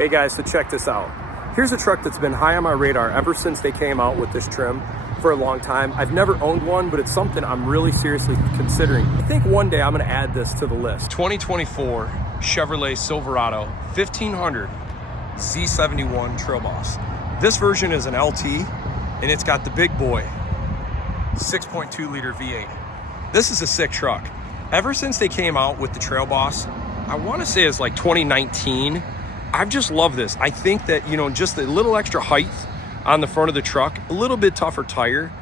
Hey guys, so check this out. Here's a truck that's been high on my radar ever since they came out with this trim for a long time. I've never owned one, but it's something I'm really seriously considering. I think one day I'm gonna add this to the list. 2024 Chevrolet Silverado 1500 Z71 Trail Boss. This version is an LT, and it's got the big boy 6.2 liter V8. This is a sick truck. Ever since they came out with the Trail Boss, I wanna say it's like 2019, I've just loved this. I think that, you know, just a little extra height on the front of the truck, a little bit tougher tire,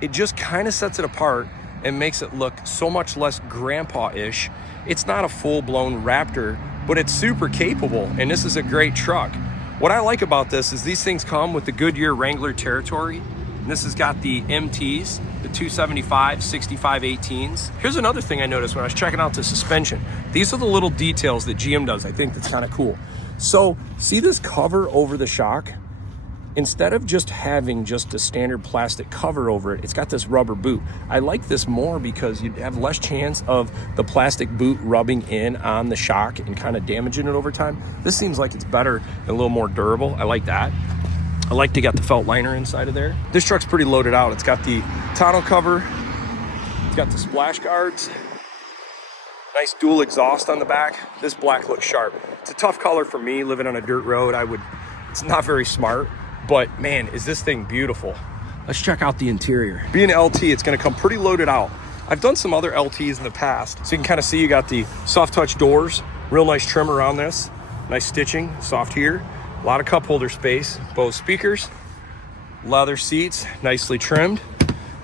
it just kind of sets it apart and makes it look so much less grandpa-ish. It's not a full-blown Raptor, but it's super capable, and this is a great truck. What I like about this is these things come with the Goodyear Wrangler territory. And this has got the MTs, the 275, 65, 18s. Here's another thing I noticed when I was checking out the suspension. These are the little details that GM does. I think that's kind of cool. So see this cover over the shock? Instead of just having just a standard plastic cover over it, it's got this rubber boot. I like this more because you have less chance of the plastic boot rubbing in on the shock and kind of damaging it over time. This seems like it's better and a little more durable. I like that. I like to get the felt liner inside of there. This truck's pretty loaded out. It's got the tonneau cover. It's got the splash guards. Nice dual exhaust on the back. This black looks sharp. It's a tough color for me living on a dirt road. It's not very smart, but man, is this thing beautiful. Let's check out the interior. Being an LT, it's gonna come pretty loaded out. I've done some other LTs in the past. So you can kind of see you got the soft touch doors, real nice trim around this. Nice stitching, soft here. A lot of cup holder space, Bose speakers, leather seats, nicely trimmed.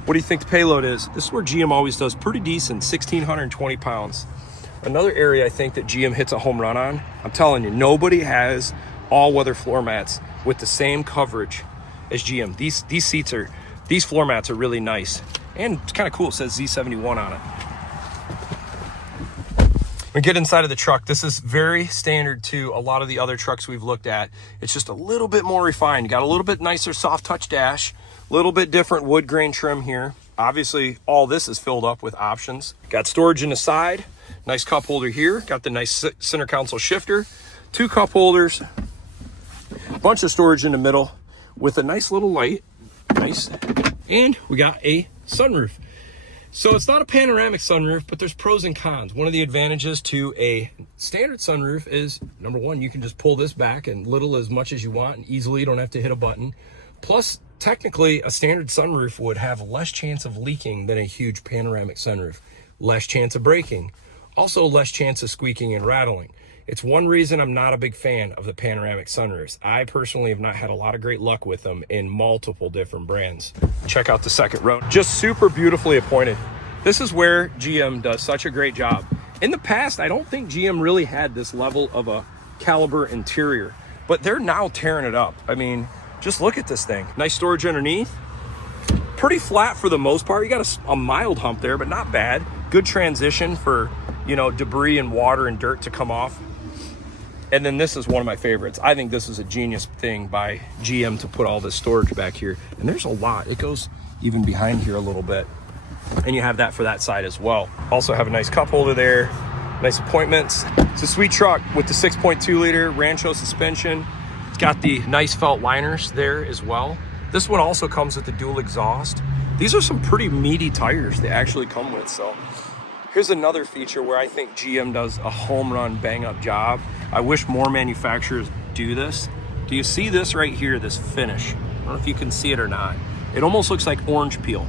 What do you think the payload is? This is where GM always does pretty decent, 1,620 pounds. Another area I think that GM hits a home run on, I'm telling you, nobody has all-weather floor mats with the same coverage as GM. These floor mats are really nice. And it's kind of cool, it says Z71 on it. When we get inside of the truck, this is very standard to a lot of the other trucks we've looked at. It's just a little bit more refined. You got a little bit nicer soft touch dash, a little bit different wood grain trim here. Obviously, all this is filled up with options. Got storage in the side, nice cup holder here. Got the nice center console shifter, 2 cup holders, bunch of storage in the middle with a nice little light, nice. And we got a sunroof. So it's not a panoramic sunroof, but there's pros and cons. One of the advantages to a standard sunroof is, number one, you can just pull this back and little as much as you want and easily, you don't have to hit a button. Plus, technically, a standard sunroof would have less chance of leaking than a huge panoramic sunroof. Less chance of breaking. Also, less chance of squeaking and rattling. It's one reason I'm not a big fan of the panoramic sunroofs. I personally have not had a lot of great luck with them in multiple different brands. Check out the second row. Just super beautifully appointed. This is where GM does such a great job. In the past, I don't think GM really had this level of a caliber interior, but they're now tearing it up. I mean, just look at this thing. Nice storage underneath. Pretty flat for the most part. You got a mild hump there, but not bad. Good transition for, you know, debris and water and dirt to come off. And then this is one of my favorites. I think this is a genius thing by GM to put all this storage back here. And there's a lot. It goes even behind here a little bit. And you have that for that side as well. Also have a nice cup holder there. Nice appointments. It's a sweet truck with the 6.2 liter Rancho suspension. It's got the nice felt liners there as well. This one also comes with the dual exhaust. These are some pretty meaty tires they actually come with. So here's another feature where I think GM does a home run bang up job. I wish more manufacturers do this. Do you see this right here, this finish? I don't know if you can see it or not. It almost looks like orange peel.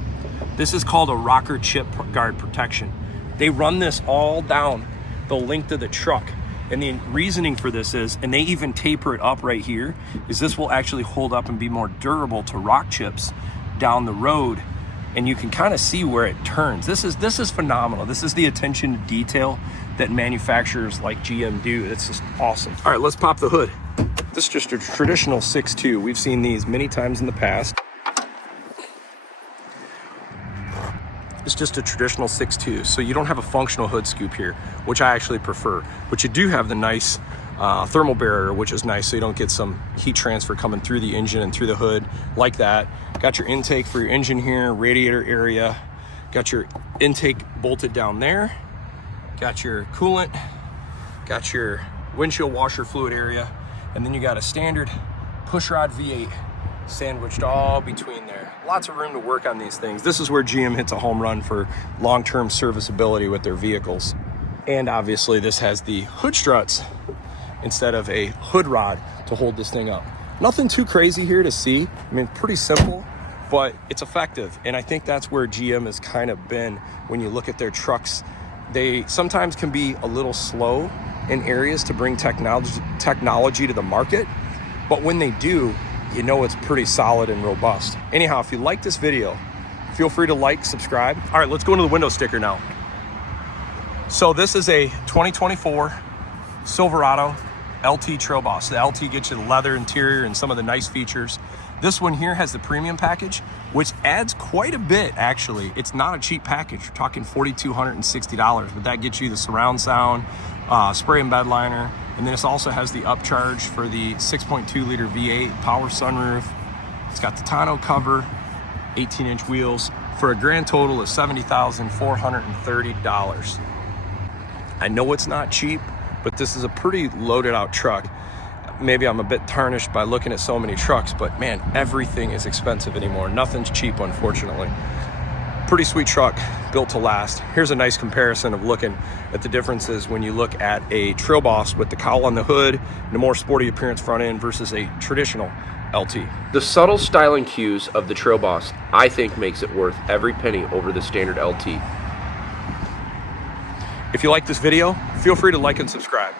This is called a rocker chip guard protection. They run this all down the length of the truck. And the reasoning for this is, and they even taper it up right here, is this will actually hold up and be more durable to rock chips down the road. And you can kind of see where it turns. This is phenomenal. This is the attention to detail that manufacturers like GM do. It's just awesome. All right, let's pop the hood. This is just a traditional 6.2. We've seen these many times in the past. It's just a traditional 6.2, so you don't have a functional hood scoop here, which I actually prefer. But you do have the nice thermal barrier, which is nice, so you don't get some heat transfer coming through the engine and through the hood like that. Got your intake for your engine here, radiator area. Got your intake bolted down there. Got your coolant. Got your windshield washer fluid area. And then you got a standard pushrod V8 sandwiched all between there. Lots of room to work on these things. This is where GM hits a home run for long-term serviceability with their vehicles. And obviously this has the hood struts instead of a hood rod to hold this thing up. Nothing too crazy here to see. I mean, pretty simple, but it's effective. And I think that's where GM has kind of been when you look at their trucks. They sometimes can be a little slow in areas to bring technology to the market, but when they do, you know it's pretty solid and robust. Anyhow, if you like this video, feel free to like, subscribe. All right, let's go into the window sticker now. So this is a 2024 Silverado LT Trail Boss. The LT gets you the leather interior and some of the nice features. This one here has the premium package, which adds quite a bit, actually. It's not a cheap package. We're talking $4,260, but that gets you the surround sound, spray and bed liner, and then this also has the upcharge for the 6.2 liter V8 power sunroof. It's got the tonneau cover, 18-inch wheels, for a grand total of $70,430. I know it's not cheap, but this is a pretty loaded out truck. Maybe I'm a bit tarnished by looking at so many trucks, but man, everything is expensive anymore. Nothing's cheap, unfortunately. Pretty sweet truck, built to last. Here's a nice comparison of looking at the differences when you look at a Trail Boss with the cowl on the hood and a more sporty appearance front end versus a traditional LT. The subtle styling cues of the Trail Boss, I think, makes it worth every penny over the standard LT. If you like this video, feel free to like and subscribe.